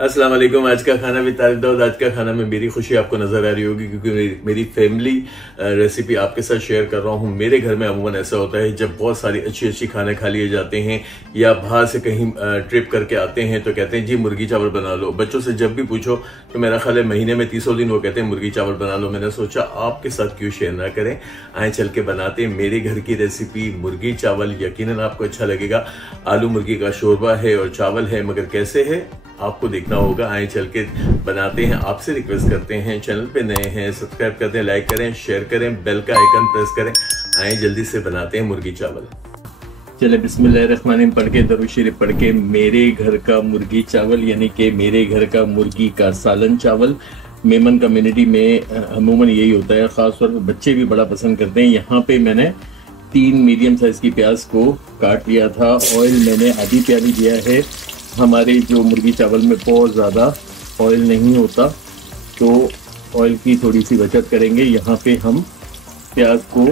अस्सलाम वालेकुम। आज का खाना भी तारिक दाऊद। आज का खाना में मेरी खुशी आपको नजर आ रही होगी क्योंकि मेरी फैमिली रेसिपी आपके साथ शेयर कर रहा हूँ। मेरे घर में अमूमन ऐसा होता है जब बहुत सारी अच्छी अच्छी खाने खा लिए जाते हैं या बाहर से कहीं ट्रिप करके आते हैं तो कहते हैं जी मुर्गी चावल बना लो। बच्चों से जब भी पूछो तो मेरा ख्याल है महीने में 30 दिन वो कहते हैं मुर्गी चावल बना लो। मैंने सोचा आपके साथ क्यों शेयर ना करें, आए चल के बनाते हैं मेरे घर की रेसिपी मुर्गी चावल। यकीनन आपको अच्छा लगेगा। आलू मुर्गी का शोरबा है और चावल है, मगर कैसे है आपको देखना होगा। आए चल के बनाते हैं। आपसे रिक्वेस्ट करते हैं, चैनल पे नए हैं सब्सक्राइब कर दें, लाइक करें, शेयर करें, बेल का आइकन प्रेस करें। आए जल्दी से बनाते हैं मुर्गी चावल। चले बिस्मिल्लाहिर्रहमानिर्रहीम पढ़ के दरूद शरीफ पढ़ के मेरे घर का मुर्गी चावल यानी कि मेरे घर का मुर्गी का सालन चावल। मेमन कम्युनिटी में अमूमन यही होता है, खासतौर पर बच्चे भी बड़ा पसंद करते हैं। यहाँ पे मैंने 3 मीडियम साइज की प्याज को काट लिया था। ऑयल मैंने आधी प्याली दिया है। हमारे जो मुर्गी चावल में बहुत ज़्यादा ऑयल नहीं होता तो ऑयल की थोड़ी सी बचत करेंगे। यहाँ पे हम प्याज को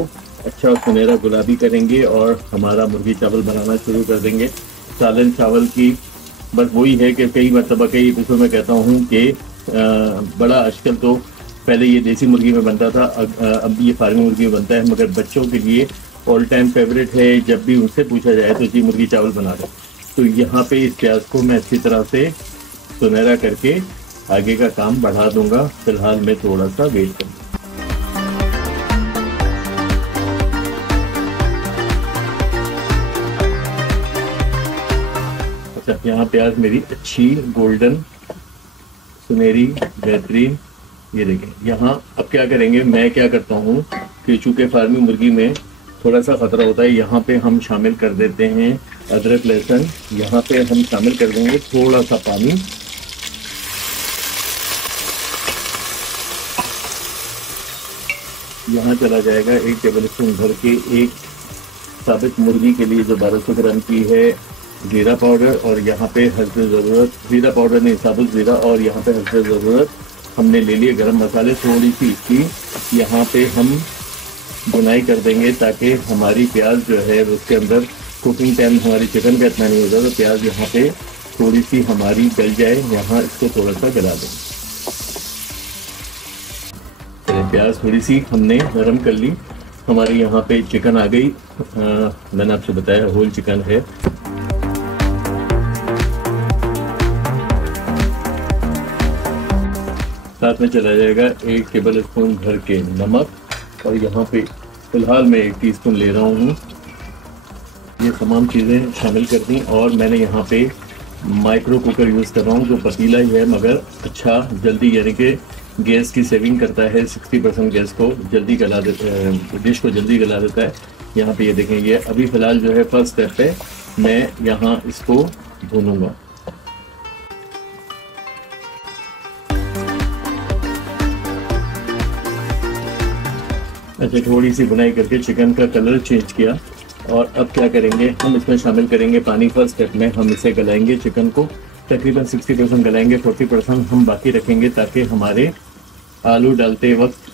अच्छा सुनहरा गुलाबी करेंगे और हमारा मुर्गी चावल बनाना शुरू कर देंगे। सालन चावल की बस वही है कि कई मरतबा कई एपिसोड में कहता हूँ कि बड़ा आजकल तो पहले ये देसी मुर्गी में बनता था, अब ये फार्मी मुर्गी में बनता है, मगर बच्चों के लिए ऑल टाइम फेवरेट है। जब भी उनसे पूछा जाए तो जी मुर्गी चावल बना दो। तो यहाँ पे इस प्याज को मैं अच्छी तरह से सुनहरा करके आगे का काम बढ़ा दूंगा। फिलहाल मैं थोड़ा सा वेट करूँगा। अच्छा, यहाँ प्याज मेरी अच्छी गोल्डन सुनहरी बेहतरीन, ये देखें। यहाँ अब क्या करेंगे, मैं क्या करता हूँ कि चूँकि फार्मी मुर्गी में थोड़ा सा खतरा होता है, यहाँ पे हम शामिल कर देते हैं अदरक लहसुन। यहाँ पे हम शामिल कर देंगे थोड़ा सा पानी। यहाँ चला जाएगा 1 टेबल स्पून भर के एक साबित मुर्गी के लिए जो 1200 ग्राम की है जीरा पाउडर, और यहाँ पे हल्दी ज़रूरत, जीरा पाउडर नहीं साबुत जीरा, और यहाँ पे हल्दी ज़रूरत हमने ले लिए गरम मसाले थोड़ी सी इसकी। यहाँ पे हम बुनाई कर देंगे ताकि हमारी प्याज जो है उसके अंदर कुकिंग टाइम हमारी चिकन का इतना नहीं होता, तो प्याज यहाँ पे थोड़ी सी हमारी गल जाए। यहाँ इसको थोड़ा सा गला देंगे। प्याज थोड़ी सी हमने गरम कर ली। हमारी यहाँ पे चिकन आ गई। मैंने आपसे बताया होल चिकन है। साथ में चला जाएगा 1 टेबल स्पून भर के नमक, और यहाँ पे फिलहाल मैं 1 टीस्पून ले रहा हूँ। ये तमाम चीज़ें शामिल कर दी। और मैंने यहाँ पे माइक्रो कुकर यूज़ कर रहा हूँ जो पतीला ही है, मगर अच्छा जल्दी यानी कि गैस की सेविंग करता है। 60% गैस को जल्दी गला देता है, डिश को जल्दी गला देता है। यहाँ पे ये देखें, ये अभी फ़िलहाल जो है फर्स्ट स्टेप पे मैं यहाँ इसको भूनूंगा। अच्छा, थोड़ी सी बुनाई करके चिकन का कलर चेंज किया। और अब क्या करेंगे, हम इसमें शामिल करेंगे पानी। फर्स्ट स्टेप में हम इसे गलाएंगे, चिकन को तकरीबन 60% गलाएंगे, 40% हम बाकी रखेंगे ताकि हमारे आलू डालते वक्त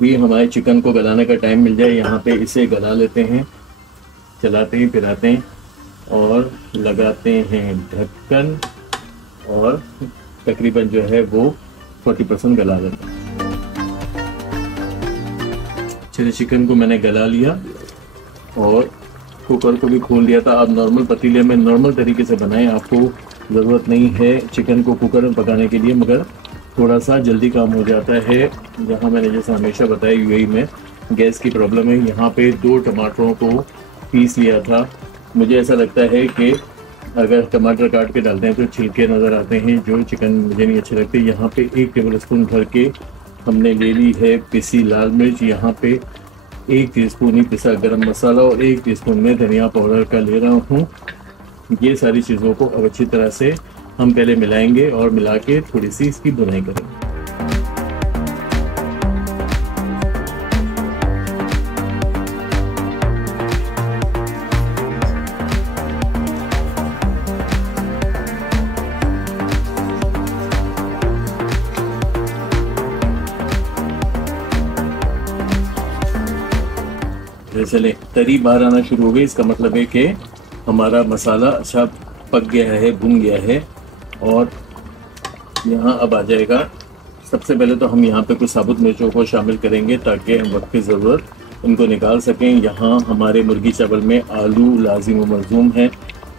भी हमारे चिकन को गलाने का टाइम मिल जाए। यहाँ पे इसे गला लेते हैं, चलाते हैं, फिराते हैं और लगाते हैं ढक्कन, और तकरीबन जो है वो 40% गला लेते हैं। चलिए, चिकन को मैंने गला लिया और कुकर को भी खोल दिया था। आप नॉर्मल पतीले में नॉर्मल तरीके से बनाएं, आपको ज़रूरत नहीं है चिकन को कुकर में पकाने के लिए, मगर थोड़ा सा जल्दी काम हो जाता है। यहाँ मैंने जैसे हमेशा बताया यूएई में गैस की प्रॉब्लम है। यहाँ पे 2 टमाटरों को पीस लिया था। मुझे ऐसा लगता है कि अगर टमाटर काट के डालते हैं तो छिलके नज़र आते हैं, जो चिकन मुझे नहीं अच्छे लगते। यहाँ पे 1 टेबल स्पून भर के हमने ले ली है पिसी लाल मिर्च। यहाँ पे 1 टीस्पून ही पिसा गरम मसाला और 1 टीस्पून में धनिया पाउडर का ले रहा हूँ। ये सारी चीज़ों को अब अच्छी तरह से हम पहले मिलाएंगे और मिला के थोड़ी सी इसकी बुनाई करेंगे। चले, तरी बाहर आना शुरू हो गई, इसका मतलब है कि हमारा मसाला अच्छा पक गया है, भुन गया है। और यहाँ अब आ जाएगा, सबसे पहले तो हम यहाँ पे कुछ साबुत मिर्चों को शामिल करेंगे ताकि हम वक्त की ज़रूरत इनको निकाल सकें। यहाँ हमारे मुर्गी चावल में आलू लाजिम व मलज़ूम है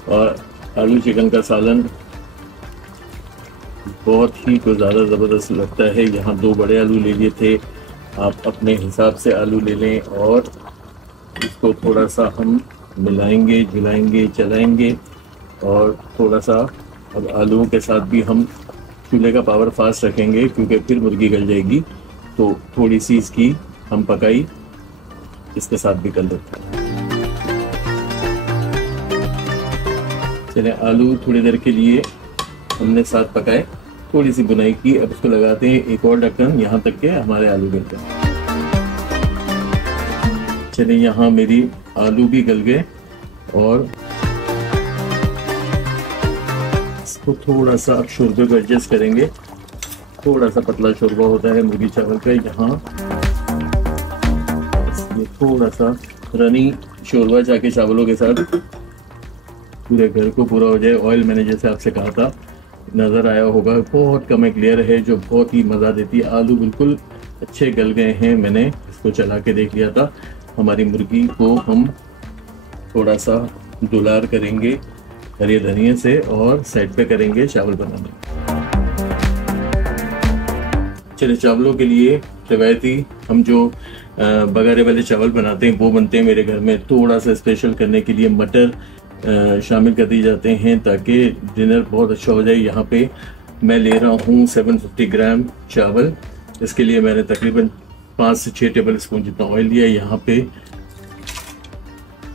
और आलू चिकन का सालन बहुत ही कुछ ज़्यादा ज़बरदस्त लगता है। यहाँ 2 बड़े आलू ले लिए थे, आप अपने हिसाब से आलू ले लें और इसको थोड़ा सा हम मिलाएंगे, जुलाएंगे, चलाएंगे और थोड़ा सा अब आलूओं के साथ भी हम चूल्हे का पावर फास्ट रखेंगे क्योंकि फिर मुर्गी गल जाएगी, तो थोड़ी सी इसकी हम पकाई इसके साथ भी कर लेते हैं। चलिए आलू थोड़ी देर के लिए हमने साथ पकाए, थोड़ी सी बुनाई की, अब इसको लगाते हैं एक और ढक्कन यहाँ तक के हमारे आलू गल गए। चलिए यहाँ मेरी आलू भी गल गए और इसको थोड़ा सा अब शोरबे को एडजस्ट करेंगे। थोड़ा सा पतला शोरबा होता है मुर्गी चावल का, यहाँ ये थोड़ा सा रनी शोरबा जाके चावलों के साथ पूरे घर को पूरा हो जाए। ऑयल मैंने जैसे आपसे कहा था नज़र आया होगा, बहुत कम क्लियर है जो बहुत ही मज़ा देती है। आलू बिल्कुल अच्छे गल गए हैं, मैंने इसको चला के देख लिया था। हमारी मुर्गी को हम थोड़ा सा दुलार करेंगे हरे धनिया से और साइड पे करेंगे चावल बनाने। चलिए चावलों के लिए रवायती हम जो बघारे वाले चावल बनाते हैं वो बनते हैं मेरे घर में। थोड़ा सा स्पेशल करने के लिए मटर शामिल कर दिए जाते हैं ताकि डिनर बहुत अच्छा हो जाए। यहाँ पे मैं ले रहा हूँ 750 ग्राम चावल। इसके लिए मैंने तकरीबन 5 से 6 टेबल स्पून जितना ऑयल लिया। यहाँ पे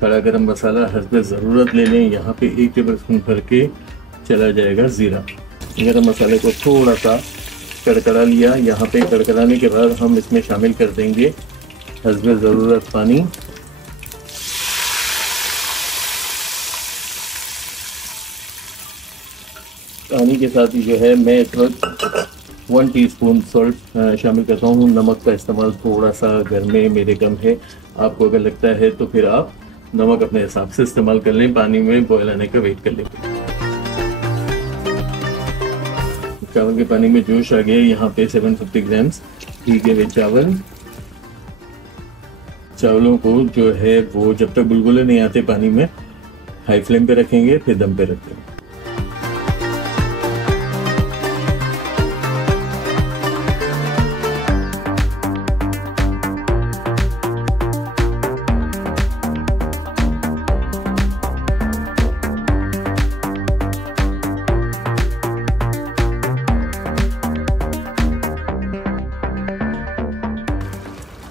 खड़ा गरम मसाला हस्बे ज़रूरत ले लें। यहाँ पे 1 टेबल स्पून भर के चला जाएगा ज़ीरा। गरम मसाले को थोड़ा सा कड़कड़ा लिया। यहाँ पे कड़कड़ाने के बाद हम इसमें शामिल कर देंगे हस्बे ज़रूरत पानी। पानी के साथ ही जो है मैं इस वक्त 1 टीस्पून सॉल्ट शामिल करता हूँ। नमक का इस्तेमाल थोड़ा सा घर में मेरे कम है, आपको अगर लगता है तो फिर आप नमक अपने हिसाब से इस्तेमाल कर लें। पानी में बॉयल आने का वेट कर लेंगे। चावल के पानी में जोश आ गया। यहाँ पे 750 ग्राम भीगे हुए चावलों को जो है वो जब तक बुलबुले नहीं आते पानी में हाई फ्लेम पे रखेंगे, फिर दम पे रखेंगे।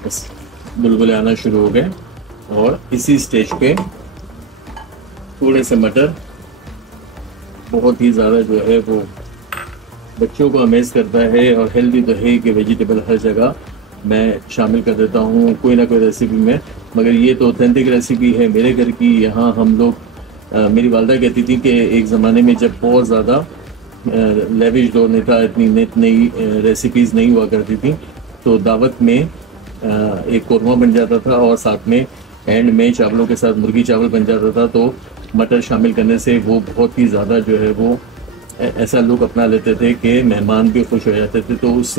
बस बुलबुले आना शुरू हो गए और इसी स्टेज पे थोड़े से मटर, बहुत ही ज़्यादा जो है वो बच्चों को अमेज करता है और हेल्दी तो है कि वेजिटेबल हर जगह मैं शामिल कर देता हूँ कोई ना कोई रेसिपी में। मगर ये तो ऑथेंटिक रेसिपी है मेरे घर की। यहाँ हम लोग मेरी वालदा कहती थी कि एक ज़माने में जब बहुत ज़्यादा लेविश दौर नहीं था, इतनी नई रेसिपीज़ नहीं हुआ करती थी, तो दावत में एक कौरमा बन जाता था और साथ में एंड में चावलों के साथ मुर्गी चावल बन जाता था। तो मटर शामिल करने से वो बहुत ही ज़्यादा जो है वो ऐसा लुक अपना लेते थे कि मेहमान भी खुश हो जाते थे। तो उस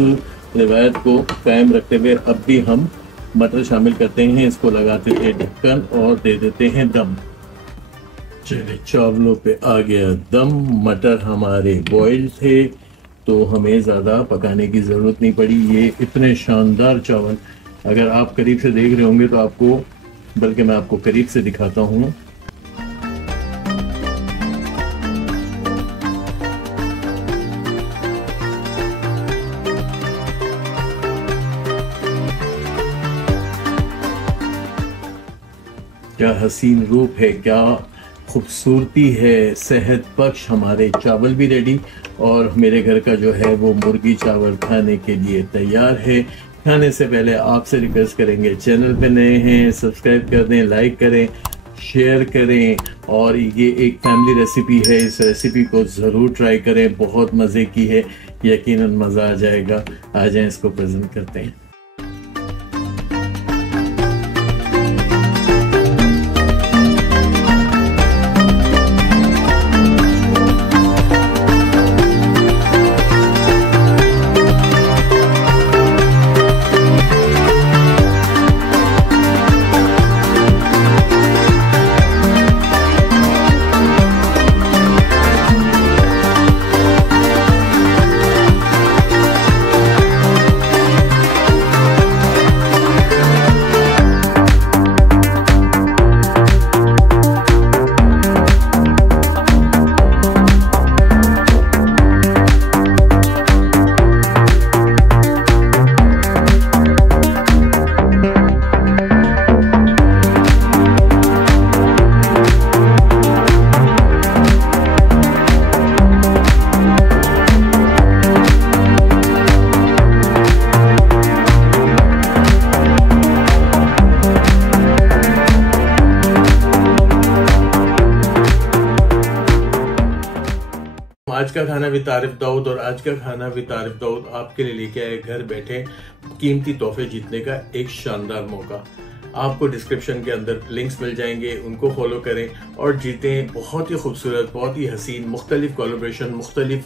रिवायत को कायम रखते हुए अब भी हम मटर शामिल करते हैं। इसको लगाते हैं ढक्कन और दे देते हैं दम। चलिए चावलों पे आ गया दम। मटर हमारे बॉइल्ड थे तो हमें ज़्यादा पकाने की ज़रूरत नहीं पड़ी। ये इतने शानदार चावल अगर आप करीब से देख रहे होंगे तो आपको, बल्कि मैं आपको करीब से दिखाता हूँ। क्या हसीन रूप है, क्या खूबसूरती है। सेहत बख्श हमारे चावल भी रेडी और मेरे घर का जो है वो मुर्गी चावल खाने के लिए तैयार है। खाने से पहले आपसे रिक्वेस्ट करेंगे, चैनल पे नए हैं सब्सक्राइब कर दें, लाइक करें, शेयर करें। और ये एक फैमिली रेसिपी है, इस रेसिपी को ज़रूर ट्राई करें। बहुत मज़े की है, यकीनन मज़ा आ जाएगा। आ जाएं, इसको प्रेजेंट करते हैं। आज का खाना विद आरिफ दाऊद, और आज का खाना विद आरिफ दाऊद आपके लिए लेके आए घर बैठे कीमती तोहफे जीतने का एक शानदार मौका। आपको डिस्क्रिप्शन के अंदर लिंक्स मिल जाएंगे, उनको फॉलो करें और जीतें बहुत ही खूबसूरत, बहुत ही हसीन, मुख्तलिफ कोलैबोरेशन, मुख्तलिफ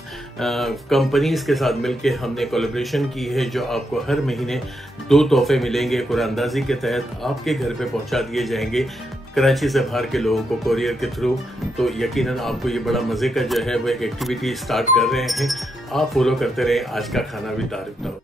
कंपनीज के साथ मिलके हमने कोलैबोरेशन की है, जो आपको हर महीने 2 तोहफे मिलेंगे कुरानंदाजी के तहत आपके घर पे पहुंचा दिए जाएंगे कराची से बाहर के लोगों को कोरियर के थ्रू। तो यकीनन आपको ये बड़ा मजे का जो है वो एक एक्टिविटी स्टार्ट कर रहे हैं। आप फॉलो करते रहें आज का खाना विद आरिफ दाऊद।